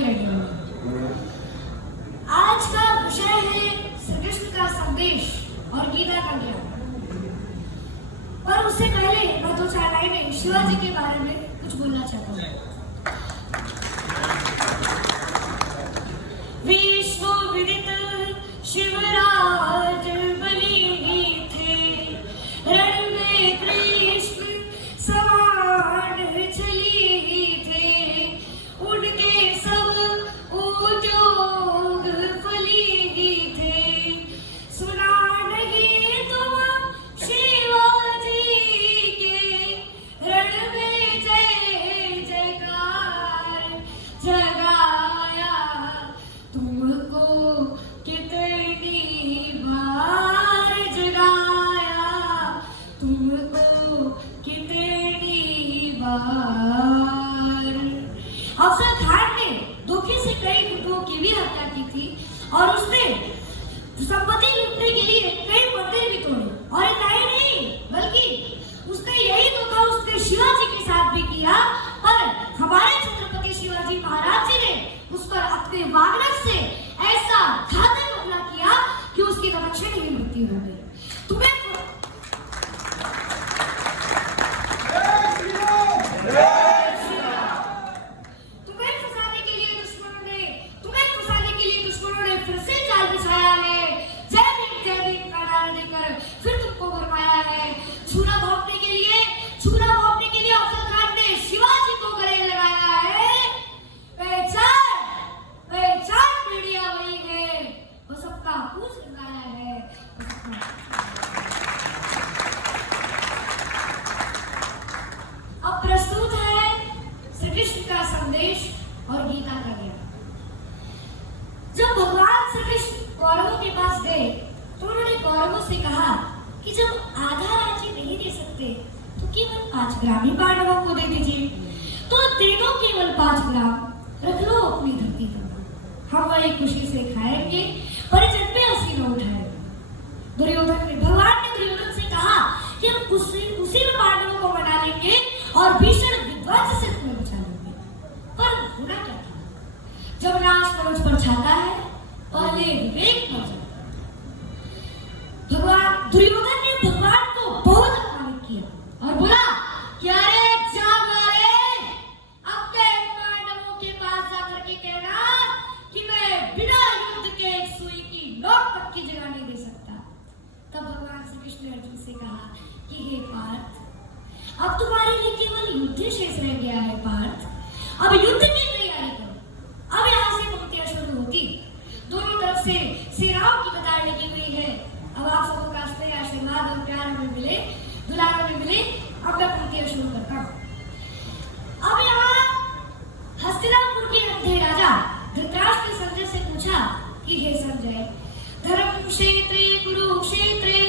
भी रेडी हो। आज का विषय है श्री कृष्ण का संदेश और गीता का ज्ञान। पर उससे पहले मैं दो चार लाइनें शिवाजी के बारे में कुछ बोलना चाहता हूँ। विश्व विदित शिवराज बलि थे, रण में कृष्ण समान चली थे, उनके सब उद्योग फली थे। सुना नहीं तुम शिवाजी के रण में जय जयकार, जगाया तुमको कितनी बार, जगाया तुमको कितनी बार। अफजल खान ने धोखे से कई गुर्गों की भी हत्या की थी और उसने संपत्ति लूटने के लिए कई मंदिर भी तोड़े। और इतना ही नहीं बल्कि उसने यही धोखा उसने शिवाजी के साथ भी किया। पर हमारे छत्रपति शिवाजी महाराज जी ने उस पर अपने वागनर से ऐसा घातक हमला किया कि उसकी तत्क्षण ही मृत्यु हो गई। तुम्हें फंसाने के लिए दुश्मनों ने फिर से जाल बिछाया है। जय भीम का नारा देकर फिर तुमको भरमाया है। छुरा भोंकने के लिए अफजल खान ने शिवाजी को गले लगाया है। पहचान मीडिया वही है, वो सबका पूछ लगाया है। अब प्रस्तुत है श्री कृष्ण का संदेश और गीता का ज्ञान। जब भगवान श्री कृष्ण कौरवों के पास गए तो उन्होंने कौरवों से कहा कि जब आधा राज्य नहीं दे सकते तो केवल 5 ग्राम ही पांडवों को दे दीजिए। तो तीनों केवल 5 ग्राम रख लो अपनी धरती पर, हम वही खुशी से खाएंगे, परिजन पे हंसी न उठाएंगे। भगवान ने दुर्योधन से कहा कि हम उसी में पांडवों को मना लेंगे और भीषण विध्वंस से तुम्हें बचा लेंगे। पर होना क्या था? जब नाश मुझ पर छाता है पहले विवेक न जाए। दुर्योधन ने भगवान को बहुत अपमानित किया और बोला कि अरे जामारे, अपने पांडवों के पास जाकर के कहना कि मैं बिना युद्ध के एक सुई की नोक तक की जगह नहीं दे सकता। तब भगवान श्री कृष्ण ने अर्जुन से कहा कि हे पार्थ, अब तुम्हारे लिए केवल युद्ध शेष रह गया है पार्थ, अब युद्ध की तैयारी करो। अब यहाँ से पंक्तियां शुरू होती, दोनों तरफ से सेनाओं की कतार लगी हुई है। अब आप सबको का आशीर्वाद और प्यार में मिले, दुलार में मिले। अब मैं पंक्तियां शुरू करता हूँ। अब यहाँ हस्तिनापुर के अंधे राजा धृतराष्ट्र ने संजय से पूछा कि हे संजय, धर्म क्षेत्रे कुरुक्षेत्रे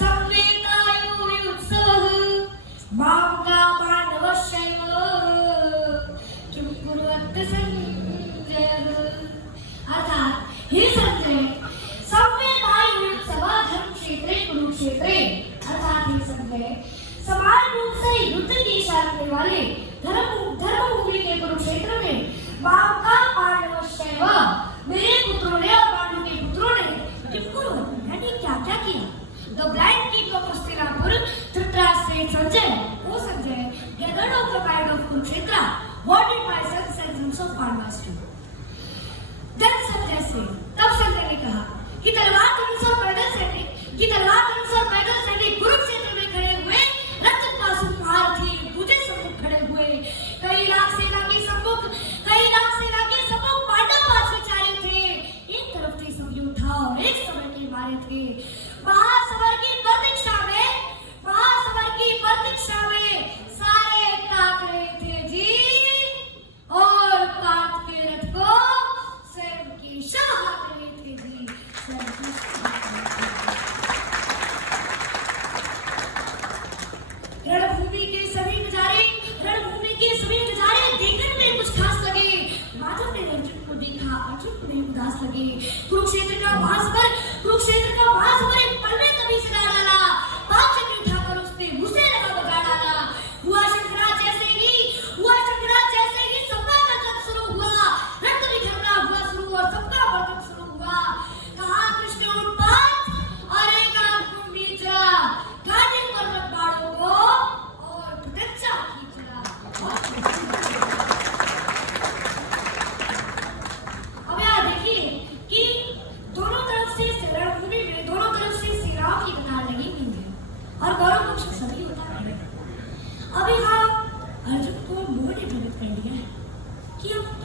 संवेदायुत्सवः मां का पांडवश्चैव किं कुर्वन्त संजयः। अर्थात हे संजय, संवेदायुत्सव धर्म क्षेत्रे कुरुक्षेत्रे, अर्थात हे संजय, समान रूप से युद्ध की इच्छा रखने वाले धर्मभूमि के कुरुक्षेत्र में मां का पांडवश्चैव, मेरे पुत्रों ने और पांडु के पुत्रों ने यानी क्या क्या किया। The blind king of Hastinapur, Dhritarashtra said, Sanjay, oh Sanjay, gathered of the mind of Kurukshetra, what did my sons and sons of Pandavas do? Then Sanjay said, तब संजय ने कहा कि तलवार धनुष और पैदल सैनिक कुरुक्षेत्र में खड़े हुए रक्त पासु महारथी पूजे सम्मुख खड़े हुए। कई लाख सेना के सम्मुख पांडव 5 विचारे थे। एक तरफ थी सब योद्धा और एक समर के मारे थे। महासमर की प्रतीक्षा में सारे कांप रहे थे जी, और कांप के रथ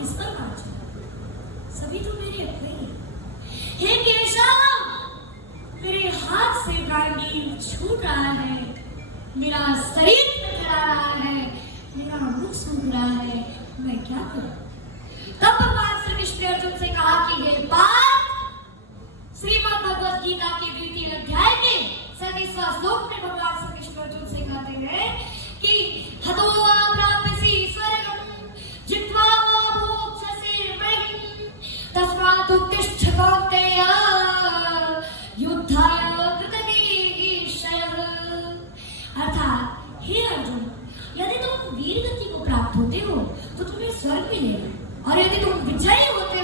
किस पर नाचूं? सभी तो मेरे अपने ही हैं। हे केशव, मेरे हाथ से गांडीव छूट रहा है, मेरा शरीर थरथरा रहा है, मेरा मुख सूख रहा है, मैं क्या करूं? तब भगवान श्री कृष्ण ने अर्जुन से कहा कि हे पार्थ, श्रीमद् भगवद गीता के 2 अध्याय के 37वां श्लोक में भगवान श्री कृष्ण अर्जुन से कहते हैं कि हतो वा प्राप्यसि स्वर्गं जित्वा वा भोक्ष्यसि महीम् तस्मात् उत्तिष्ठ कौन्तेय युद्धाय कृतनिश्चयः। अर्थात हे अर्जुन, यदि तुम वीर गति को प्राप्त होते हो तो तुम्हें स्वर्ग मिलेगा, और यदि तुम विजयी होते हो